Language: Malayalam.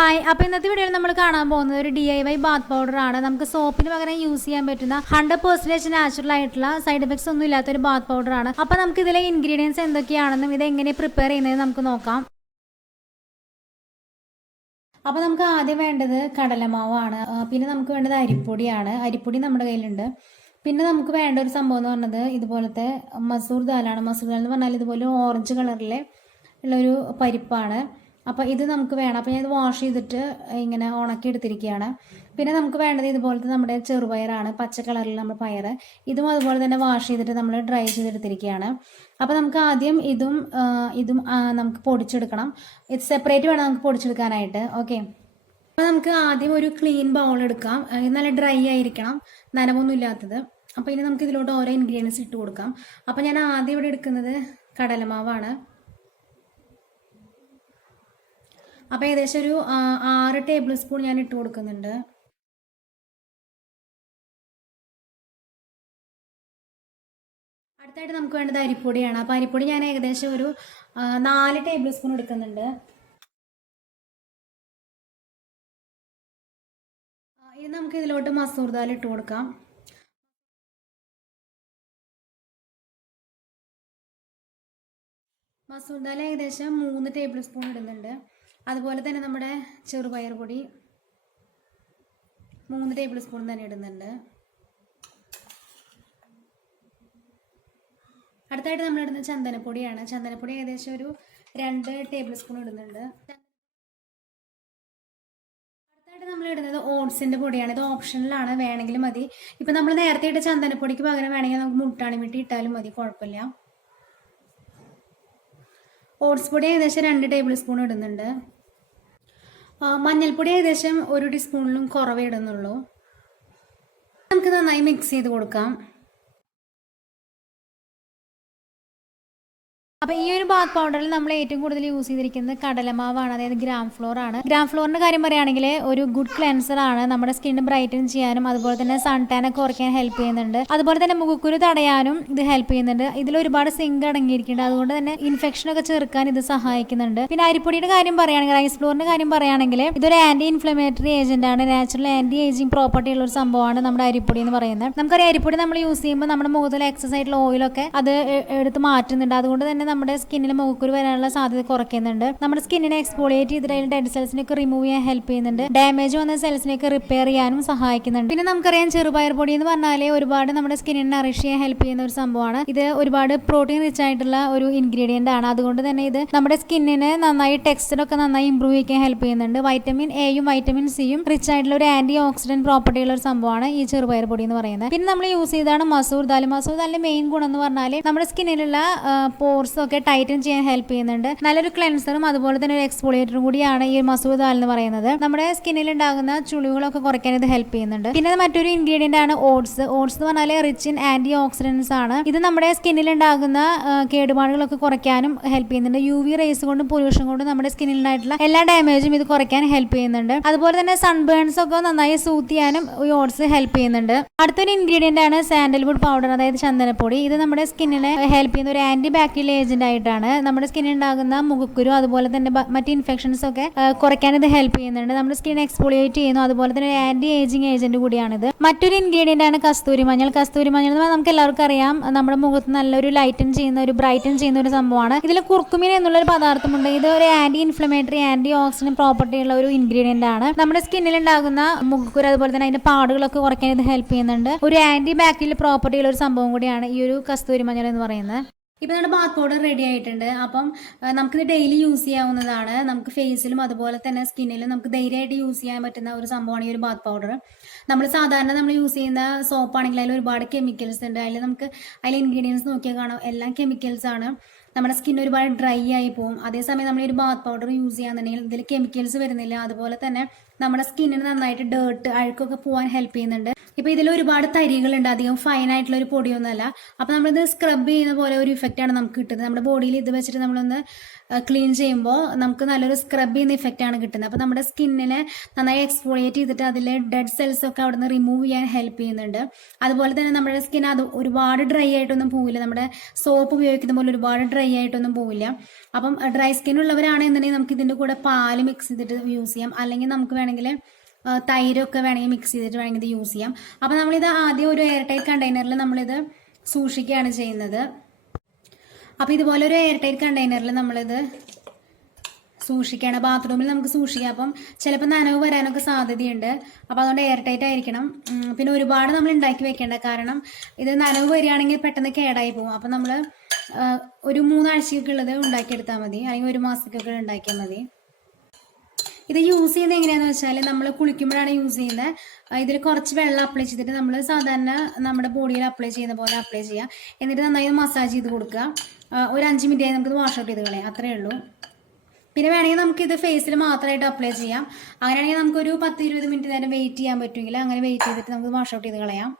ഹായ്, അപ്പോൾ ഇന്നത്തെ വീഡിയോയിൽ നമ്മൾ കാണാൻ പോകുന്നത് ഒരു DIY ബാത്ത് പൗഡർ ആണ്. നമുക്ക് സോപ്പിന് പകരം യൂസ് ചെയ്യാൻ പറ്റുന്ന 100% നാച്ചുറൽ ആയിട്ടുള്ള സൈഡ് എഫക്ട്സ് ഒന്നും ഇല്ലാത്ത ഒരു ബാത്ത് പൗഡർ ആണ്. അപ്പോൾ നമുക്ക് ഇതിലെ ഇൻഗ്രീഡിയൻസ് എന്തൊക്കെയാണെന്നും ഇത് എങ്ങനെ പ്രിപ്പയർ ചെയ്യുന്നത് നമുക്ക് നോക്കാം. അപ്പോൾ നമുക്ക് ആദ്യം വേണ്ടത് കടലമാവാണ്. പിന്നെ നമുക്ക് വേണ്ടത് അരിപ്പൊടിയാണ്. അരിപ്പൊടി നമ്മുടെ കയ്യിലുണ്ട്. പിന്നെ നമുക്ക് വേണ്ട ഒരു സംഭവം എന്ന് പറഞ്ഞത് ഇതുപോലത്തെ മസൂർ ദാലാണ്. മസൂർ ദാൽ എന്ന് പറഞ്ഞാൽ ഇതുപോലെ ഓറഞ്ച് കളറിലെ ഉള്ളൊരു പരിപ്പാണ്. അപ്പോൾ ഇത് നമുക്ക് വേണം. അപ്പോൾ ഞാനിത് വാഷ് ചെയ്തിട്ട് ഇങ്ങനെ ഉണക്കി എടുത്തിരിക്കുകയാണ്. പിന്നെ നമുക്ക് വേണ്ടത് ഇതുപോലത്തെ നമ്മുടെ ചെറുപയറാണ്, പച്ച കളറിൽ നമ്മൾ പയർ. ഇതും അതുപോലെ തന്നെ വാഷ് ചെയ്തിട്ട് നമ്മൾ ഡ്രൈ ചെയ്തെടുത്തിരിക്കുകയാണ്. അപ്പോൾ നമുക്ക് ആദ്യം ഇതും നമുക്ക് പൊടിച്ചെടുക്കണം. ഇത് സെപ്പറേറ്റ് വേണം നമുക്ക് പൊടിച്ചെടുക്കാനായിട്ട്. ഓക്കെ, അപ്പോൾ നമുക്ക് ആദ്യം ഒരു ക്ലീൻ ബൗൾ എടുക്കാം. ഇത് നല്ല ഡ്രൈ ആയിരിക്കണം, നനവൊന്നും ഇല്ലാത്തത്. അപ്പോൾ ഇനി നമുക്ക് ഇതിലോട്ട് ഓരോ ഇൻഗ്രീഡിയൻസ് ഇട്ട് കൊടുക്കാം. അപ്പോൾ ഞാൻ ആദ്യം ഇവിടെ എടുക്കുന്നത് കടലമാവാണ്. അപ്പോൾ ഏകദേശം ഒരു 6 ടേബിൾ സ്പൂൺ ഞാൻ ഇട്ട് കൊടുക്കുന്നുണ്ട്. അടുത്തായിട്ട് നമുക്ക് വേണ്ടത് അരിപ്പൊടിയാണ്. അപ്പോൾ അരിപ്പൊടി ഞാൻ ഏകദേശം ഒരു 4 ടേബിൾ സ്പൂൺ എടുക്കുന്നുണ്ട്. ഇനി നമുക്ക് ഇതിലോട്ട് മസൂർ ദാൽ ഇട്ട് കൊടുക്കാം. മസൂർ ദാൽ ഏകദേശം 3 ടേബിൾ സ്പൂൺ ഇടുന്നുണ്ട്. അതുപോലെ തന്നെ നമ്മുടെ ചെറുപയർ പൊടി 3 ടേബിൾ സ്പൂൺ തന്നെ ഇടുന്നുണ്ട്. അടുത്തായിട്ട് നമ്മൾ ഇടുന്നത് ചന്ദനപ്പൊടിയാണ്. ചന്ദനപ്പൊടി ഏകദേശം ഒരു 2 ടേബിൾ സ്പൂൺ ഇടുന്നുണ്ട്. അടുത്തായിട്ട് നമ്മൾ ഇടുന്നത് ഓട്സിൻ്റെ പൊടിയാണ്. ഇത് ഓപ്ഷനിലാണ്, വേണമെങ്കിൽ മതി. ഇപ്പം നമ്മൾ നേരത്തെ ഇട്ട ചന്ദനപ്പൊടിക്ക് പകരം വേണമെങ്കിൽ നമുക്ക് മുട്ടാണി മിട്ടി ഇട്ടാലും മതി, കുഴപ്പമില്ല. ഓട്സ് പൊടി ഏകദേശം 2 ടേബിൾ സ്പൂൺ ഇടുന്നുണ്ട്. മഞ്ഞൾപ്പൊടി ഏകദേശം 1 ടീസ്പൂണിലും കുറവേ ഇടുന്നുള്ളൂ. നമുക്ക് നന്നായി മിക്സ് ചെയ്ത് കൊടുക്കാം. അപ്പോൾ ഈ ഒരു ബാത്ത് പൗഡറിൽ നമ്മൾ ഏറ്റവും കൂടുതൽ യൂസ് ചെയ്തിരിക്കുന്നത് കടലമാവാണ്, അതായത് ഗ്രാം ഫ്ലോർ ആണ്. ഗ്രാം ഫ്ലോറിൻ്റെ കാര്യം പറയുകയാണെങ്കിൽ ഒരു ഗുഡ് ക്ലെൻസർ ആണ്. നമ്മുടെ സ്കിന്ന് ബ്രൈറ്റൻ ചെയ്യാനും അതുപോലെ തന്നെ സൺ ടാൻ ഒക്കെ കുറയ്ക്കാൻ ഹെൽപ്പ് ചെയ്യുന്നുണ്ട്. അതുപോലെ തന്നെ മുഖക്കുരു തടയാനും ഇത് ഹെൽപ്പ് ചെയ്യുന്നുണ്ട്. ഇതിൽ ഒരുപാട് സിങ്ക് അടങ്ങിയിരിക്കുന്നുണ്ട്. അതുകൊണ്ട് തന്നെ ഇൻഫെക്ഷനൊക്കെ ചെറുക്കാൻ ഇത് സഹായിക്കുന്നുണ്ട്. പിന്നെ അരിപ്പൊടിയുടെ കാര്യം പറയുകയാണെങ്കിൽ, റൈസ് ഫ്ലോറിൻ്റെ കാര്യം പറയുകയാണെങ്കിൽ ഇതൊരു ആന്റി ഇൻഫ്ലമേറ്ററി ഏജന്റ് ആണ്. നാച്ചുറൽ ആന്റി ഏജിങ് പ്രോപ്പർട്ടി ഉള്ള ഒരു സംഭവമാണ് നമ്മുടെ അരിപ്പൊടി എന്ന് പറയുന്നത്. നമുക്കറിയാം, അരിപ്പൊടി നമ്മൾ യൂസ് ചെയ്യുമ്പോൾ നമ്മുടെ മുഖത്തിൽ എക്സസ് ആയിട്ടുള്ള ഓയിലൊക്കെ അത് എടുത്ത് മാറ്റുന്നുണ്ട്. അതുകൊണ്ട് തന്നെ നമ്മുടെ സ്കിന്നിൽ മുഖക്കുരു വരാനുള്ള സാധ്യത കുറയ്ക്കുന്നുണ്ട്. നമ്മുടെ സ്കിന്നിനെ എക്സ്പോളിയേറ്റ് ചെയ്തിട്ട് അതിൽ ഡെഡ് സെൽസിനൊക്കെ റിമൂവ് ചെയ്യാൻ ഹെൽപ്പ് ചെയ്യുന്നുണ്ട്. ഡാമേജ് വന്ന സെൽസിനൊക്കെ റിപ്പയർ ചെയ്യാനും സഹായിക്കുന്നുണ്ട്. പിന്നെ നമുക്കറിയാം, ചെറുപയർ പൊടി എന്ന് പറഞ്ഞാൽ ഒരുപാട് നമ്മുടെ സ്കിന്നിനെ നറിഷ് ചെയ്യാൻ ഹെൽപ്പ് ചെയ്യുന്ന ഒരു സംഭവമാണ്. ഇത് ഒരുപാട് പ്രോട്ടീൻ റിച്ച് ആയിട്ടുള്ള ഒരു ഇൻഗ്രീഡിയന്റ് ആണ്. അതുകൊണ്ട് തന്നെ ഇത് നമ്മുടെ സ്കിന്നിന് നന്നായി ടെക്സ്ചറൊക്കെ നന്നായി ഇംപ്രൂവ് ചെയ്യാൻ ഹെൽപ്പ് ചെയ്യുന്നുണ്ട്. വൈറ്റമിൻ എയും വൈറ്റമിൻ സിയും റിച്ച് ആയിട്ടുള്ള ഒരു ആന്റി ഓക്സിഡന്റ് പ്രോപ്പർട്ടി ഉള്ള ഒരു സംഭവമാണ് ഈ ചെറുപയർ പൊടി എന്ന് പറയുന്നത്. പിന്നെ നമ്മൾ യൂസ് ചെയ്താണ് മസൂർ ദാൽ. മസൂർ ദാലിന്റെ മെയിൻ ഗുണം എന്ന് പറഞ്ഞാൽ നമ്മുടെ സ്കിന്നിലുള്ള പോർസ് ഒക്കെ ടൈറ്റൻ ചെയ്യാൻ ഹെൽപ്പ് ചെയ്യുന്നുണ്ട്. നല്ലൊരു ക്ലെൻസറും അതുപോലെ തന്നെ ഒരു എക്സ്പോളിയേറ്ററും കൂടിയാണ് ഈ മസൂർ ദാൽ എന്ന് പറയുന്നത്. നമ്മുടെ സ്കിന്നിൽ ഉണ്ടാകുന്ന ചുളിവുകളൊക്കെ കുറയ്ക്കാൻ ഇത് ഹെൽപ്പ് ചെയ്യുന്നുണ്ട്. പിന്നെ മറ്റൊരു ഇൻഗ്രീഡിയന്റ് ആണ് ഓട്സ്. ഓട്സ് എന്ന് പറഞ്ഞാൽ റിച്ച് ഇൻ ആന്റി ഓക്സിഡൻസ് ആണ്. ഇത് നമ്മുടെ സ്കിന്നിൽ ഉണ്ടാകുന്ന കേടുപാടുകളൊക്കെ കുറയ്ക്കാനും ഹെൽപ്പ് ചെയ്യുന്നുണ്ട്. UV റേസ് കൊണ്ടും പൊല്യൂഷൻ കൊണ്ടും നമ്മുടെ സ്കിന്നിലുണ്ടായിട്ടുള്ള എല്ലാ ഡാമേജും ഇത് കുറയ്ക്കാൻ ഹെൽപ്പ് ചെയ്യുന്നുണ്ട്. അതുപോലെ തന്നെ സൺബേൺസ് ഒക്കെ നന്നായി സൂത്ത് ചെയ്യാനും ഈ ഓട്സ് ഹെൽപ്പ് ചെയ്യുന്നുണ്ട്. അടുത്തൊരു ഇൻഗ്രീഡിയന്റ് ആണ് സാൻഡൽവുഡ് പൗഡർ, അതായത് ചന്ദനപ്പൊടി. ഇത് നമ്മുടെ സ്കിന്നിനെ ഹെൽപ്പ് ചെയ്യുന്ന ഒരു ആന്റി ബാക്ടീരിയൽ ഏജന്റ് ആയിട്ടാണ്. നമ്മുടെ സ്കിന്നിൽ ഉണ്ടാകുന്ന മുഖക്കുരു അതുപോലെ തന്നെ മറ്റ് ഇൻഫെക്ഷൻസ് ഒക്കെ കുറയ്ക്കാൻ ഇത് ഹെൽപ്പ് ചെയ്യുന്നുണ്ട്. നമ്മുടെ സ്കിൻ എക്സ്പോളിയേറ്റ് ചെയ്യുന്നു. അതുപോലെ തന്നെ ആന്റി ഏജിങ് ഏജന്റ് കൂടിയാണിത്. മറ്റൊരു ഇൻഗ്രീഡിയന്റ് ആണ് കസ്തൂരി മഞ്ഞൾ. കസ്തൂരി മഞ്ഞൾ എന്ന് പറഞ്ഞാൽ നമുക്ക് എല്ലാവർക്കും അറിയാം, നമ്മുടെ മുഖത്ത് നല്ലൊരു ലൈറ്റൻ ചെയ്യുന്ന ഒരു ബ്രൈറ്റൻ ചെയ്യുന്ന ഒരു സംഭവമാണ്. ഇതിൽ കുർക്കുമിൻ എന്നുള്ളൊരു പദാർത്ഥമുണ്ട്. ഇത് ഒരു anti inflammatory antioxidant property ഉള്ള ഒരു ഇൻഗ്രീഡിയന്റ് ആണ്. നമ്മുടെ സ്കിന്നിൽ ഉണ്ടാകുന്ന മുഖക്കുരു അതുപോലെ തന്നെ അതിന്റെ പാടുകളൊക്കെ കുറയ്ക്കാൻ ഇത് ഹെൽപ്പ് ചെയ്യുന്നുണ്ട്. ഒരു ആന്റി ബാക്ടീരിയൽ പ്രോപ്പർട്ടി ഉള്ള ഒരു സംഭവം കൂടിയാണ് ഈ ഒരു കസ്തൂരി മഞ്ഞൾ എന്ന് പറയുന്നത്. ഇപ്പം നമ്മുടെ ബാത്ത് പൗഡർ റെഡി ആയിട്ടുണ്ട്. അപ്പം നമുക്കിത് ഡെയിലി യൂസ് ചെയ്യാവുന്നതാണ്. നമുക്ക് ഫേസിലും അതുപോലെ തന്നെ സ്കിന്നിലും നമുക്ക് ധൈര്യമായിട്ട് യൂസ് ചെയ്യാൻ പറ്റുന്ന ഒരു സംഭവമാണ് ഈ ഒരു ബാത്ത് പൗഡർ. നമ്മൾ യൂസ് ചെയ്യുന്ന സോപ്പാണെങ്കിൽ അതിൽ ഒരുപാട് കെമിക്കൽസ് ഉണ്ട്. അതിൽ ഇൻഗ്രീഡിയൻസ് നോക്കിയാൽ കാണാം, എല്ലാം കെമിക്കൽസ് ആണ്. നമ്മുടെ സ്കിൻ ഒരുപാട് ഡ്രൈ ആയി പോകും. അതേസമയം നമ്മൾ ഈ ഒരു ബാത്ത് പൗഡർ യൂസ് ചെയ്യാന്നുണ്ടെങ്കിൽ ഇതിൽ കെമിക്കൽസ് വരുന്നില്ല. അതുപോലെ തന്നെ നമ്മുടെ സ്കിന്നിന് നന്നായിട്ട് അഴുക്കൊക്കെ പോകാൻ ഹെൽപ്പ് ചെയ്യുന്നുണ്ട്. ഇപ്പോൾ ഇതിൽ ഒരുപാട് തരികളുണ്ട്, അധികം ഫൈൻ ആയിട്ടുള്ള ഒരു പൊടിയൊന്നുമല്ല. അപ്പോൾ നമ്മളിത് സ്ക്രബ് ചെയ്യുന്ന പോലെ ഒരു ഇഫക്റ്റാണ് നമുക്ക് കിട്ടുന്നത്. നമ്മുടെ ബോഡിയിൽ ഇത് വെച്ചിട്ട് നമ്മളൊന്ന് ക്ലീൻ ചെയ്യുമ്പോൾ നമുക്ക് നല്ലൊരു സ്ക്രബ് ചെയ്യുന്ന ഇഫക്റ്റാണ് കിട്ടുന്നത്. അപ്പോൾ നമ്മുടെ സ്കിന്നിനെ നന്നായി എക്സ്പോളിയേറ്റ് ചെയ്തിട്ട് അതിലെ ഡെഡ് സെൽസ് ഒക്കെ അവിടെ നിന്ന് റിമൂവ് ചെയ്യാൻ ഹെൽപ്പ് ചെയ്യുന്നുണ്ട്. അതുപോലെ തന്നെ നമ്മുടെ സ്കിൻ അത് ഒരുപാട് ഡ്രൈ ആയിട്ടൊന്നും പോവില്ല. നമ്മുടെ സോപ്പ് ഉപയോഗിക്കുന്ന പോലെ ഒരുപാട് ഡ്രൈ ആയിട്ടൊന്നും പോവില്ല. അപ്പം ഡ്രൈ സ്കിൻ ഉള്ളവരാണെന്നുണ്ടെങ്കിൽ നമുക്ക് ഇതിൻ്റെ കൂടെ പാല് മിക്സ് ചെയ്തിട്ട് യൂസ് ചെയ്യാം, അല്ലെങ്കിൽ നമുക്ക് വേണമെങ്കിൽ തൈരൊക്കെ വേണമെങ്കിൽ മിക്സ് ചെയ്തിട്ട് വേണമെങ്കിൽ ഇത് യൂസ് ചെയ്യാം. അപ്പം നമ്മളിത് ആദ്യം ഒരു എയർ ടൈറ്റ് കണ്ടെയ്നറിൽ നമ്മളിത് സൂക്ഷിക്കുകയാണ് ചെയ്യുന്നത്. അപ്പോൾ ഇതുപോലെ ഒരു എയർ ടൈറ്റ് കണ്ടെയ്നറിൽ നമ്മളിത് സൂക്ഷിക്കുകയാണ്. ബാത്റൂമിൽ നമുക്ക് സൂക്ഷിക്കാം. അപ്പം ചിലപ്പോൾ നനവ് വരാനൊക്കെ സാധ്യതയുണ്ട്. അപ്പോൾ അതുകൊണ്ട് എയർ ടൈറ്റ് ആയിരിക്കണം. പിന്നെ ഒരുപാട് നമ്മൾ ഉണ്ടാക്കി വെക്കേണ്ട, കാരണം ഇത് നനവ് വരികയാണെങ്കിൽ പെട്ടെന്ന് കേടായി പോകും. അപ്പം നമ്മൾ ഒരു 3 ആഴ്ചയൊക്കെ ഉള്ളത് ഉണ്ടാക്കിയെടുത്താൽ മതി, അല്ലെങ്കിൽ 1 മാസത്തേക്കൊക്കെ ഉണ്ടാക്കിയാൽ മതി. ഇത് യൂസ് ചെയ്യുന്നത് എങ്ങനെയാണെന്ന് വെച്ചാൽ നമ്മൾ കുളിക്കുമ്പോഴാണ് യൂസ് ചെയ്യുന്നത്. ഇതിൽ കുറച്ച് വെള്ളം അപ്ലൈ ചെയ്തിട്ട് നമ്മൾ സാധാരണ നമ്മുടെ ബോഡിയിൽ അപ്ലൈ ചെയ്യുന്ന പോലെ അപ്ലൈ ചെയ്യുക. എന്നിട്ട് നന്നായി മസാജ് ചെയ്ത് കൊടുക്കുക. ഒരു 5 മിനിറ്റ് നമുക്കിത് വാഷ് ഔട്ട് ചെയ്ത് കളയാം, അത്രയേ ഉള്ളൂ. പിന്നെ വേണമെങ്കിൽ നമുക്കിത് ഫേസിൽ മാത്രമായിട്ട് അപ്ലൈ ചെയ്യാം. അങ്ങനെയാണെങ്കിൽ നമുക്കൊരു 10-20 മിനിറ്റ് നേരം വെയിറ്റ് ചെയ്യാൻ പറ്റുമെങ്കിൽ അങ്ങനെ വെയിറ്റ് ചെയ്തിട്ട് നമുക്ക് വാഷ് ഔട്ട് ചെയ്ത് കളയാം.